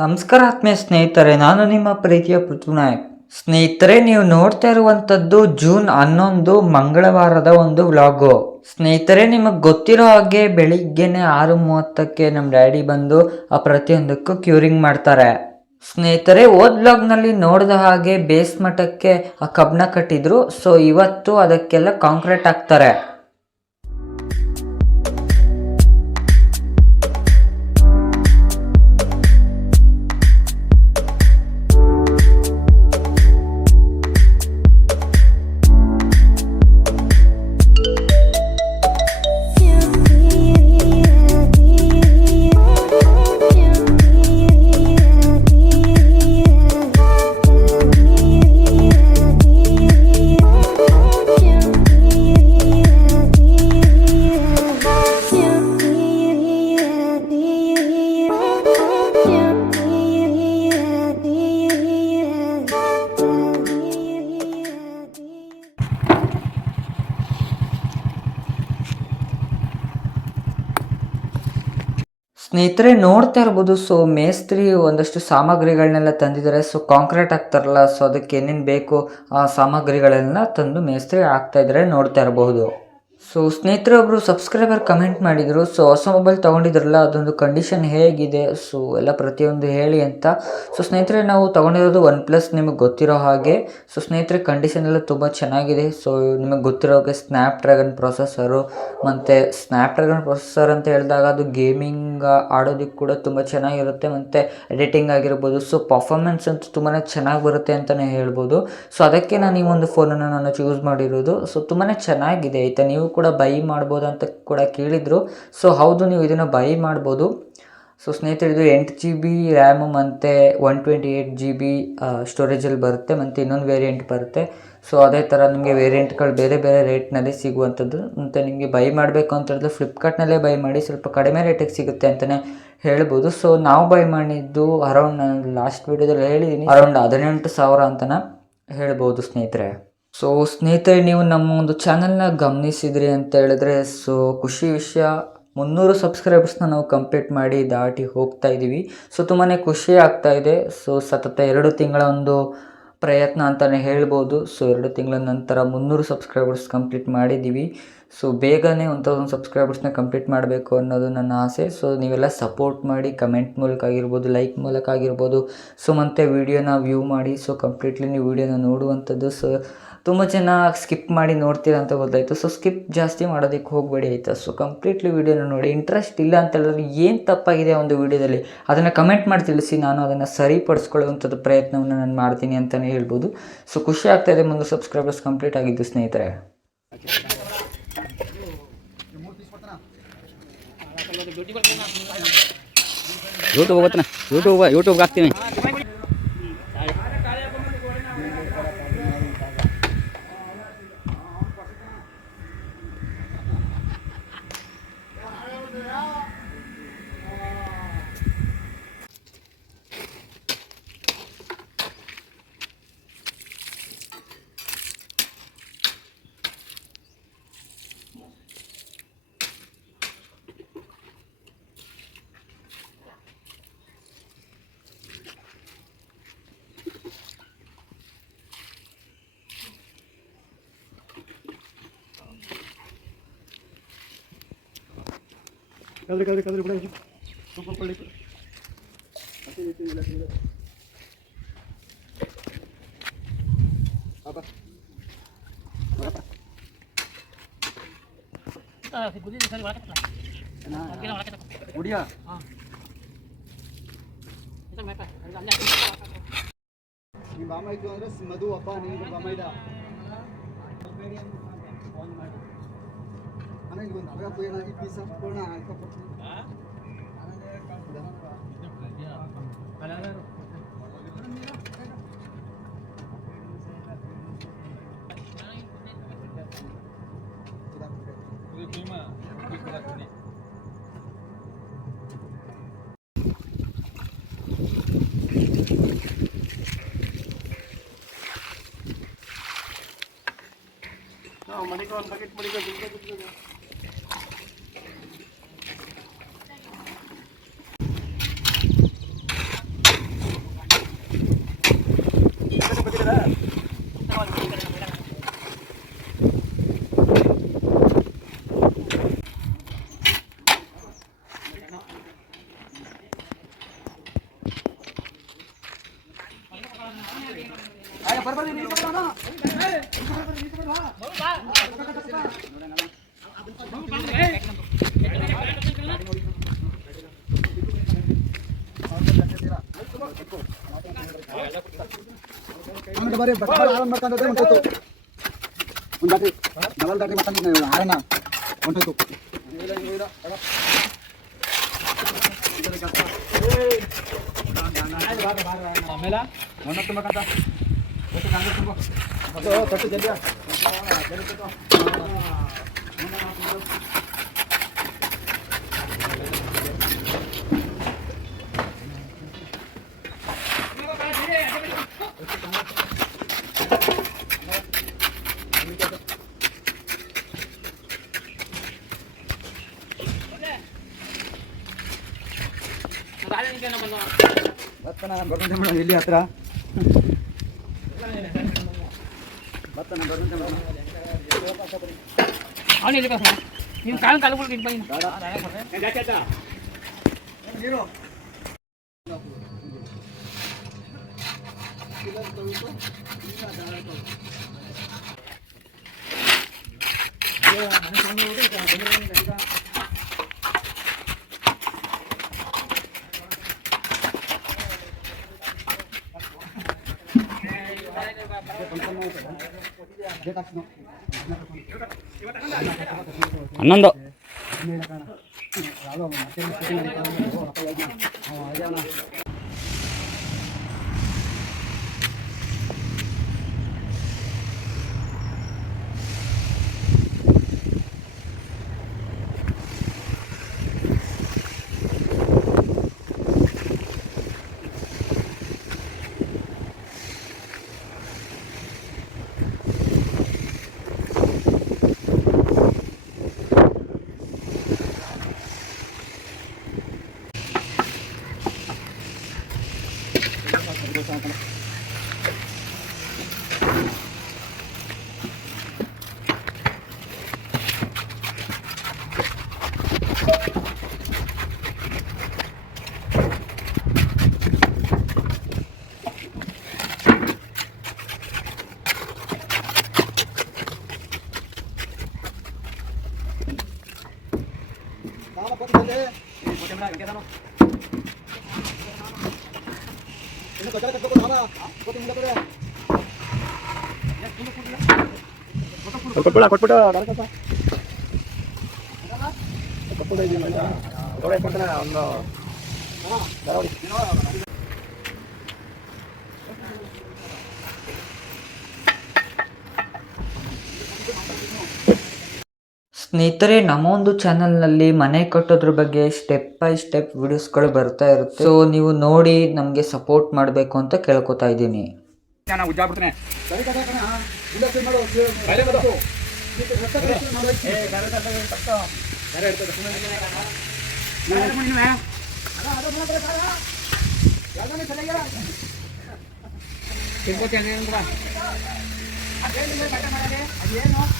ನಮಸ್ಕಾರ ಆತ್ಮೀಯ ಸ್ನೇಹಿತರೆ, ನಾನು ನಿಮ್ಮ ಪ್ರೀತಿಯ ಪೃಥ್ವಿನಾಯಕ್. ಸ್ನೇಹಿತರೆ, ನೀವು ನೋಡ್ತಾ ಇರುವಂಥದ್ದು ಜೂನ್ 11 ಮಂಗಳವಾರದ ಒಂದು ವ್ಲಾಗು. ಸ್ನೇಹಿತರೆ, ನಿಮಗೆ ಗೊತ್ತಿರೋ ಹಾಗೆ ಬೆಳಿಗ್ಗೆನೆ 6:30ಕ್ಕೆ ನಮ್ಮ ಡ್ಯಾಡಿ ಬಂದು ಆ ಪ್ರತಿಯೊಂದಕ್ಕೂ ಕ್ಯೂರಿಂಗ್ ಮಾಡ್ತಾರೆ. ಸ್ನೇಹಿತರೆ, ವ್ಲಾಗ್ನಲ್ಲಿ ನೋಡಿದ ಹಾಗೆ ಬೇಸ್ ಮಟ್ಟಕ್ಕೆ ಆ ಕಬ್ಬನ ಕಟ್ಟಿದ್ರು. ಸೊ ಇವತ್ತು ಅದಕ್ಕೆಲ್ಲ ಕಾಂಕ್ರೀಟ್ ಹಾಕ್ತಾರೆ. ಸ್ನೇಹಿತರೆ, ನೋಡ್ತಾ ಇರ್ಬೋದು. ಸೊ ಮೇಸ್ತ್ರಿ ಒಂದಷ್ಟು ಸಾಮಗ್ರಿಗಳನ್ನೆಲ್ಲ ತಂದಿದ್ದಾರೆ. ಸೊ ಕಾಂಕ್ರೀಟ್ ಹಾಕ್ತಾರಲ್ಲ, ಸೊ ಅದಕ್ಕೆ ಏನೇನು ಬೇಕು ಆ ಸಾಮಗ್ರಿಗಳೆಲ್ಲ ತಂದು ಮೇಸ್ತ್ರಿ ಹಾಕ್ತಾ ಇದ್ದಾರೆ, ನೋಡ್ತಾ ಇರಬಹುದು. ಸೊ ಸ್ನೇಹಿತರೆ, ಒಬ್ಬರು ಸಬ್ಸ್ಕ್ರೈಬರ್ ಕಮೆಂಟ್ ಮಾಡಿದರು. ಸೊ ಹೊಸ ಮೊಬೈಲ್ ತೊಗೊಂಡಿದ್ರಲ್ಲ, ಅದೊಂದು ಕಂಡೀಷನ್ ಹೇಗಿದೆ, ಸೊ ಎಲ್ಲ ಪ್ರತಿಯೊಂದು ಹೇಳಿ ಅಂತ. ಸೊ ಸ್ನೇಹಿತರೆ, ನಾವು ತೊಗೊಂಡಿರೋದು OnePlus, ನಿಮಗೆ ಗೊತ್ತಿರೋ ಹಾಗೆ. ಸೊ ಸ್ನೇಹಿತರೆ, ಕಂಡೀಷನ್ ಎಲ್ಲ ತುಂಬ ಚೆನ್ನಾಗಿದೆ. ಸೊ ನಿಮಗೆ ಗೊತ್ತಿರೋ ಹಾಗೆ ಸ್ನ್ಯಾಪ್ಡ್ರ್ಯಾಗನ್ ಪ್ರೊಸೆಸರು, ಮತ್ತು ಸ್ನ್ಯಾಪ್ಡ್ರ್ಯಾಗನ್ ಪ್ರೊಸೆಸರ್ ಅಂತ ಹೇಳಿದಾಗ ಅದು ಗೇಮಿಂಗ್ ಆಡೋದಕ್ಕೆ ಕೂಡ ತುಂಬ ಚೆನ್ನಾಗಿರುತ್ತೆ, ಮತ್ತು ಎಡಿಟಿಂಗ್ ಆಗಿರ್ಬೋದು. ಸೊ ಪರ್ಫಾರ್ಮೆನ್ಸ್ ಅಂತೂ ತುಂಬಾ ಚೆನ್ನಾಗಿ ಬರುತ್ತೆ ಅಂತಲೇ ಹೇಳ್ಬೋದು. ಸೊ ಅದಕ್ಕೆ ನಾನು ಈ ಒಂದು ಫೋನನ್ನು ನಾನು ಚೂಸ್ ಮಾಡಿರೋದು. ಸೊ ತುಂಬಾ ಚೆನ್ನಾಗಿದೆ ಆಯಿತಾ. ನೀವು ಕೂಡ ಬೈ ಮಾಡ್ಬೋದು ಅಂತ ಕೂಡ ಕೇಳಿದರು. ಸೊ ಹೌದು, ನೀವು ಇದನ್ನು ಬೈ ಮಾಡ್ಬೋದು. ಸೊ ಸ್ನೇಹಿತರೆ, ಇದು 8GB ರ್ಯಾಮು ಮತ್ತು 128GB ಸ್ಟೋರೇಜಲ್ಲಿ ಬರುತ್ತೆ, ಮತ್ತು ಇನ್ನೊಂದು ವೇರಿಯಂಟ್ ಬರುತ್ತೆ. ಸೊ ಅದೇ ಥರ ನಿಮಗೆ ವೇರಿಯಂಟ್ಗಳು ಬೇರೆ ಬೇರೆ ರೇಟ್ನಲ್ಲಿ ಸಿಗುವಂಥದ್ದು. ಮತ್ತು ನಿಮಗೆ ಬೈ ಮಾಡಬೇಕು ಅಂತ ಹೇಳಿದ್ರೆ ಫ್ಲಿಪ್ಕಾರ್ಟ್ನಲ್ಲೇ ಬೈ ಮಾಡಿ, ಸ್ವಲ್ಪ ಕಡಿಮೆ ರೇಟಿಗೆ ಸಿಗುತ್ತೆ ಅಂತಲೇ ಹೇಳ್ಬೋದು. ಸೊ ನಾವು ಬೈ ಮಾಡಿದ್ದು ಅರೌಂಡ್, ನಾನು ಲಾಸ್ಟ್ ವೀಡಿಯೋದಲ್ಲಿ ಹೇಳಿದ್ದೀನಿ, ಅರೌಂಡ್ 18,000 ಅಂತಲೇ ಹೇಳ್ಬೋದು ಸ್ನೇಹಿತರೆ. ಸೊ ಸ್ನೇಹಿತರೆ, ನೀವು ನಮ್ಮ ಒಂದು ಚಾನಲ್ನ ಗಮನಿಸಿದ್ರಿ ಅಂತ ಹೇಳಿದ್ರೆ, ಸೊ ಖುಷಿ ವಿಷಯ, 300 ಸಬ್ಸ್ಕ್ರೈಬರ್ಸ್ನ ನಾವು ಕಂಪ್ಲೀಟ್ ಮಾಡಿ ದಾಟಿ ಹೋಗ್ತಾ ಇದ್ದೀವಿ. ಸೊ ತುಂಬಾ ಖುಷಿ ಆಗ್ತಾ ಇದೆ. ಸೊ ಸತತ 2 ತಿಂಗಳ ಒಂದು ಪ್ರಯತ್ನ ಅಂತಲೇ ಹೇಳ್ಬೋದು. ಸೊ 2 ತಿಂಗಳ ನಂತರ 300 ಸಬ್ಸ್ಕ್ರೈಬರ್ಸ್ ಕಂಪ್ಲೀಟ್ ಮಾಡಿದ್ದೀವಿ. ಸೊ ಬೇಗನೆ 1000 ಸಬ್ಸ್ಕ್ರೈಬರ್ಸ್ನ ಕಂಪ್ಲೀಟ್ ಮಾಡಬೇಕು ಅನ್ನೋದು ನನ್ನ ಆಸೆ. ಸೊ ನೀವೆಲ್ಲ ಸಪೋರ್ಟ್ ಮಾಡಿ, ಕಮೆಂಟ್ ಮೂಲಕ ಆಗಿರ್ಬೋದು, ಲೈಕ್ ಮೂಲಕ ಆಗಿರ್ಬೋದು. ಸೊ ಮತ್ತು ವೀಡಿಯೋನ ವ್ಯೂ ಮಾಡಿ. ಸೊ ಕಂಪ್ಲೀಟ್ಲಿ ನೀವು ವೀಡಿಯೋನ ನೋಡುವಂಥದ್ದು. ಸೊ ತುಂಬ ಜನ ಸ್ಕಿಪ್ ಮಾಡಿ ನೋಡ್ತೀರ ಅಂತ ಗೊತ್ತಾಯಿತು. ಸೊ ಸ್ಕಿಪ್ ಜಾಸ್ತಿ ಮಾಡೋದಕ್ಕೆ ಹೋಗಬೇಡಿ ಆಯಿತಾ. ಸೊ ಕಂಪ್ಲೀಟ್ಲಿ ವೀಡಿಯೋನ ನೋಡಿ. ಇಂಟ್ರೆಸ್ಟ್ ಇಲ್ಲ ಅಂತ ಹೇಳಿದ್ರೆ ಏನು ತಪ್ಪಾಗಿದೆ ಆ ಒಂದು ವೀಡಿಯೋದಲ್ಲಿ ಅದನ್ನು ಕಮೆಂಟ್ ಮಾಡಿ ತಿಳಿಸಿ, ನಾನು ಅದನ್ನು ಸರಿಪಡಿಸ್ಕೊಳ್ಳುವಂಥದ್ದು ಪ್ರಯತ್ನವನ್ನು ನಾನು ಮಾಡ್ತೀನಿ ಅಂತಲೇ ಹೇಳ್ಬೋದು. ಸೊ ಖುಷಿ ಆಗ್ತಾಯಿದೆ, 300 ಸಬ್ಸ್ಕ್ರೈಬರ್ಸ್ ಕಂಪ್ಲೀಟ್ ಆಗಿದ್ದು ಸ್ನೇಹಿತರೆ. ಯೂಟ್ಯೂಬ್ ಹಾಕ್ತೀನಿ. ಕದ್ರಿ ಬಿಡ ಸೂಪರ್ ಪಳ್ಳಿ ಗುಡಿಯಾ ನಿಮ್ಮ ಬಾಮ ಇದ್ದು ಅಂದ್ರೆ ಮಧು ಅಪ್ಪ ನಿಮಗೆ ಬಾಮ ಇದ್ದ ಆಮೇಲೆ ಒಂದು ಅವಾಗ ಏನಾಗಿ ಪೀಸ್ ಹಾಕ್ಕೊಂಡು ಹಾಕೊಡ್ತೀನಿ. ಮನೆಗೆ ಒಂದು ಬಕೆಟ್ ಮಡಿಗೆ ಬಾರಿ ಆರಾಮ್ ಮಾಡ್ಕೊಂಡ್ರೆ ಹೊಂಟೋಯ್ತು. ಒಂದು ಬ್ಯಾಟ್ರಿ ಡಬಲ್ ಬ್ಯಾಟ್ರಿ ಮಾಡ್ಕೊಂಡಿದ್ದು ಆರನ್ನ ಹೊಂಟೋಯ್ತು. ಆಮೇಲೆ ಮಣ್ಣು ತುಂಬಕಂತ ತೊಟ್ಟು ಜಲ್ದಿ ಇಲ್ಲಿ ಹತ್ರ ನೀವು ಕಾಲು ಕಾಲು ಹನ್ನೊಂದು ಸ್ನೇಹಿತರೆ, ನಮ್ಮ ಒಂದು ಚಾನಲ್ನಲ್ಲಿ ಮನೆ ಕಟ್ಟೋದ್ರ ಬಗ್ಗೆ ಸ್ಟೆಪ್ ಬೈ ಸ್ಟೆಪ್ ವಿಡಿಯೋಸ್ಗಳು ಬರ್ತಾ ಇರುತ್ತೆ. ಸೊ ನೀವು ನೋಡಿ ನಮಗೆ ಸಪೋರ್ಟ್ ಮಾಡಬೇಕು ಅಂತ ಕೇಳ್ಕೊತಾ ಇದ್ದೀನಿ.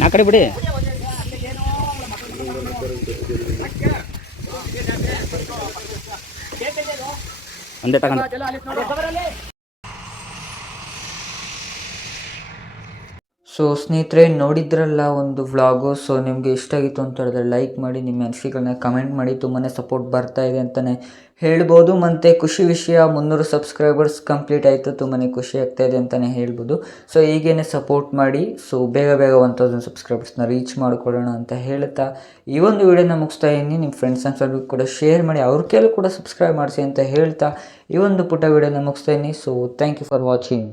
ನಾ ಕಡೆ ಬಿಡಿ ಒಂದೇ ತಗೊಂಡು. ಸೊ ಸ್ನೇಹಿತರೆ, ನೋಡಿದ್ರಲ್ಲ ಒಂದು ವ್ಲಾಗು. ಸೊ ನಿಮಗೆ ಇಷ್ಟ ಆಗಿತ್ತು ಅಂತ ಹೇಳಿದ್ರೆ ಲೈಕ್ ಮಾಡಿ, ನಿಮ್ಮ ಅನಿಸಿಕೆಗಳನ್ನ ಕಮೆಂಟ್ ಮಾಡಿ. ತುಂಬಾ ಸಪೋರ್ಟ್ ಬರ್ತಾ ಇದೆ ಅಂತಲೇ ಹೇಳ್ಬೋದು. ಮತ್ತು ಖುಷಿ ವಿಷಯ, 300 ಸಬ್ಸ್ಕ್ರೈಬರ್ಸ್ ಕಂಪ್ಲೀಟ್ ಆಯಿತು. ತುಂಬಾ ಖುಷಿ ಆಗ್ತಾ ಇದೆ ಅಂತಲೇ ಹೇಳ್ಬೋದು. ಸೊ ಹೀಗೇ ಸಪೋರ್ಟ್ ಮಾಡಿ. ಸೊ ಬೇಗ 1000 ಸಬ್ಸ್ಕ್ರೈಬರ್ಸ್ನ ರೀಚ್ ಮಾಡಿಕೊಳ್ಳೋಣ ಅಂತ ಹೇಳ್ತಾ ಈ ಒಂದು ವಿಡಿಯೋನ ಮುಗಿಸ್ತಾ ಇದ್ದೀನಿ. ನಿಮ್ಮ ಫ್ರೆಂಡ್ಸ್ ಆ್ಯಂಡ್ ಫ್ಯಾಮಿಲಿ ಕೂಡ ಶೇರ್ ಮಾಡಿ, ಅವ್ರ ಕೈಲೂ ಕೂಡ ಸಬ್ಸ್ಕ್ರೈಬ್ ಮಾಡಿಸಿ ಅಂತ ಹೇಳ್ತಾ ಈ ಒಂದು ಪುಟ್ಟ ವಿಡಿಯೋನ ಮುಗಿಸ್ತಾ ಇದ್ದೀನಿ. So thank you for watching.